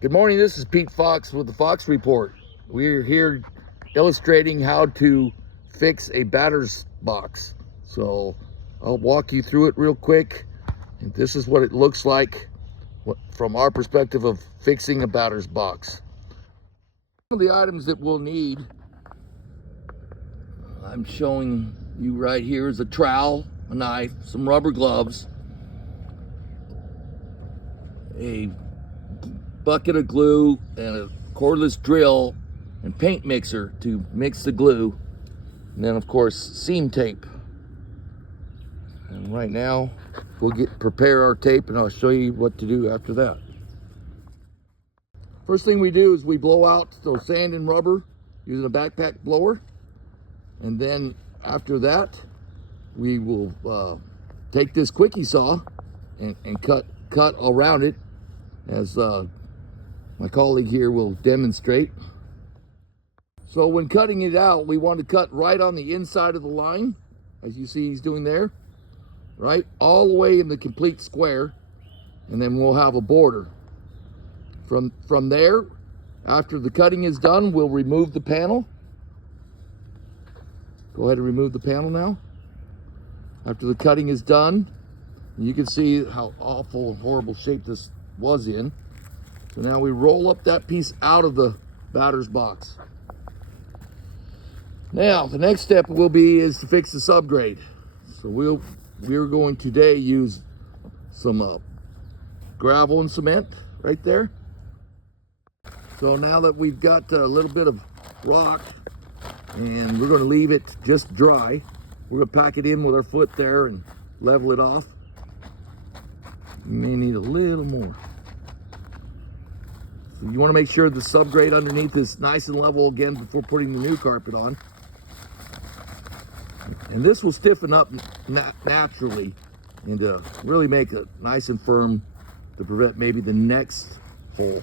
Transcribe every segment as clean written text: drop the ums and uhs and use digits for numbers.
Good morning, this is Pete Fox with the Fox Report. We're here illustrating how to fix a batter's box. So I'll walk you through it real quick. And this is what it looks like from our perspective of fixing a batter's box. Some of the items that we'll need, I'm showing you right here, is a trowel, a knife, some rubber gloves, a bucket of glue, and a cordless drill and paint mixer to mix the glue, and then of course seam tape. And right now we'll prepare our tape, and I'll show you what to do after that. First thing we do is we blow out those sand and rubber using a backpack blower, and then after that we will take this quickie saw and cut around it, as my colleague here will demonstrate. So when cutting it out, we want to cut right on the inside of the line, as you see he's doing there, right all the way in the complete square, and then we'll have a border. From there, after the cutting is done, we'll remove the panel. Go ahead and remove the panel now. After the cutting is done, you can see how awful and horrible shape this was in. So now we roll up that piece out of the batter's box. Now the next step is to fix the subgrade. So we're going today use some gravel and cement right there. So now that we've got a little bit of rock, and we're going to leave it just dry, we're going to pack it in with our foot there and level it off. You may need a little more. So you want to make sure the subgrade underneath is nice and level again before putting the new carpet on. And this will stiffen up naturally and really make it nice and firm to prevent maybe the next hole.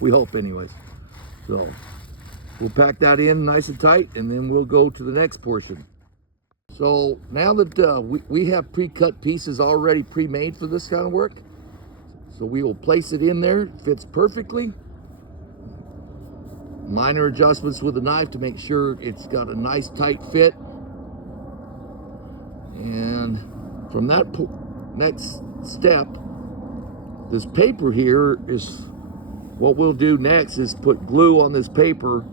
We hope anyways. So we'll pack that in nice and tight, and then we'll go to the next portion. So now that we have pre-cut pieces already pre-made for this kind of work, so we will place it in there. It fits perfectly. Minor adjustments with a knife to make sure it's got a nice tight fit. And from that next step, this paper here is what we'll do next, is put glue on this paper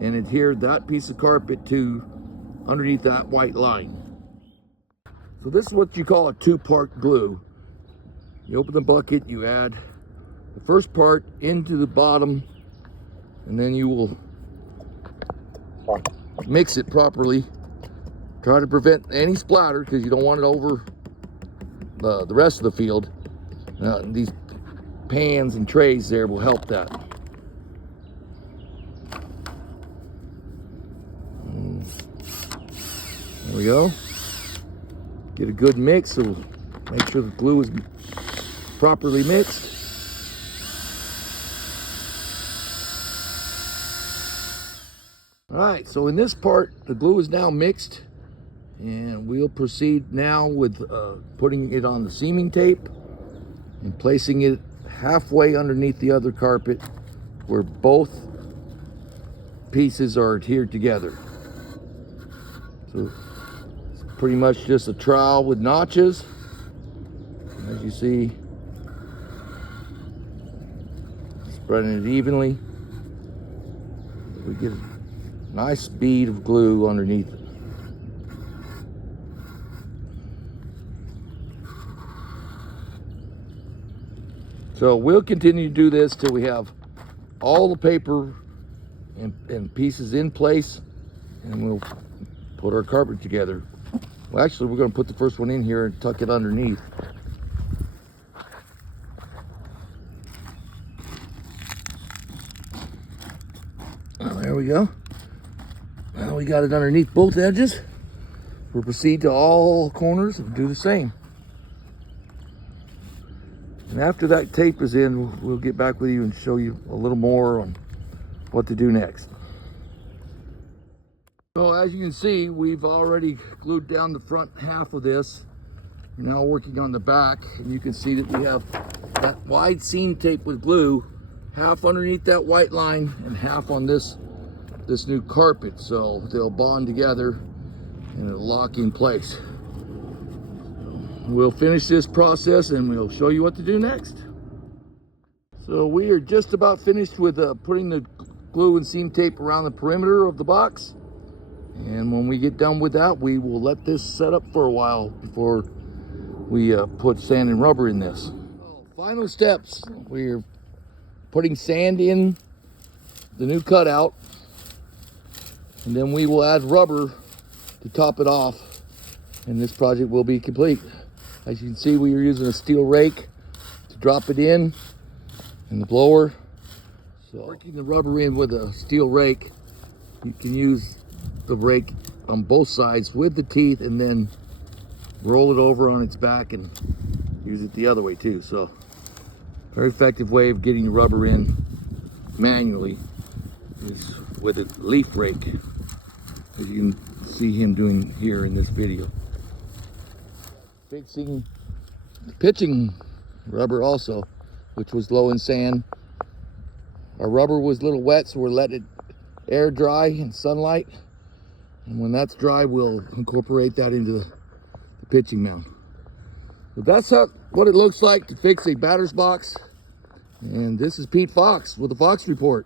and adhere that piece of carpet to underneath that white line. So this is what you call a two-part glue. You open the bucket, you add the first part into the bottom, and then you will mix it properly. Try to prevent any splatter because you don't want it over the rest of the field. These pans and trays there will help that. There we go. Get a good mix, so make sure the glue is properly mixed. All right, so in this part, the glue is now mixed, and we'll proceed now with putting it on the seaming tape and placing it halfway underneath the other carpet where both pieces are adhered together. So it's pretty much just a trowel with notches. As you see, spreading it evenly. We get a nice bead of glue underneath it. So we'll continue to do this till we have all the paper and pieces in place, and we'll put our carpet together. Well, actually, we're going to put the first one in here and tuck it underneath. There we go. Now we got it underneath both edges. We'll proceed to all corners and do the same. And after that tape is in, we'll get back with you and show you a little more on what to do next. So as you can see, we've already glued down the front half of this. We're now working on the back, and you can see that we have that wide seam tape with glue half underneath that white line and half on this new carpet, so they'll bond together and it'll lock in place. We'll finish this process and we'll show you what to do next. So we are just about finished with putting the glue and seam tape around the perimeter of the box. And when we get done with that, we will let this set up for a while before we put sand and rubber in this. Final steps. We're putting sand in the new cutout, and then we will add rubber to top it off, and this project will be complete. As you can see, we are using a steel rake to drop it in and the blower. So working the rubber in with a steel rake, you can use the rake on both sides with the teeth and then roll it over on its back and use it the other way too. So very effective way of getting the rubber in manually is with a leaf rake, as you can see him doing here in this video. Fixing the pitching rubber also, which was low in sand. Our rubber was a little wet, so we're letting it air dry in sunlight. And when that's dry, we'll incorporate that into the pitching mound. So that's what it looks like to fix a batter's box. And this is Pete Fox with the Fox Report.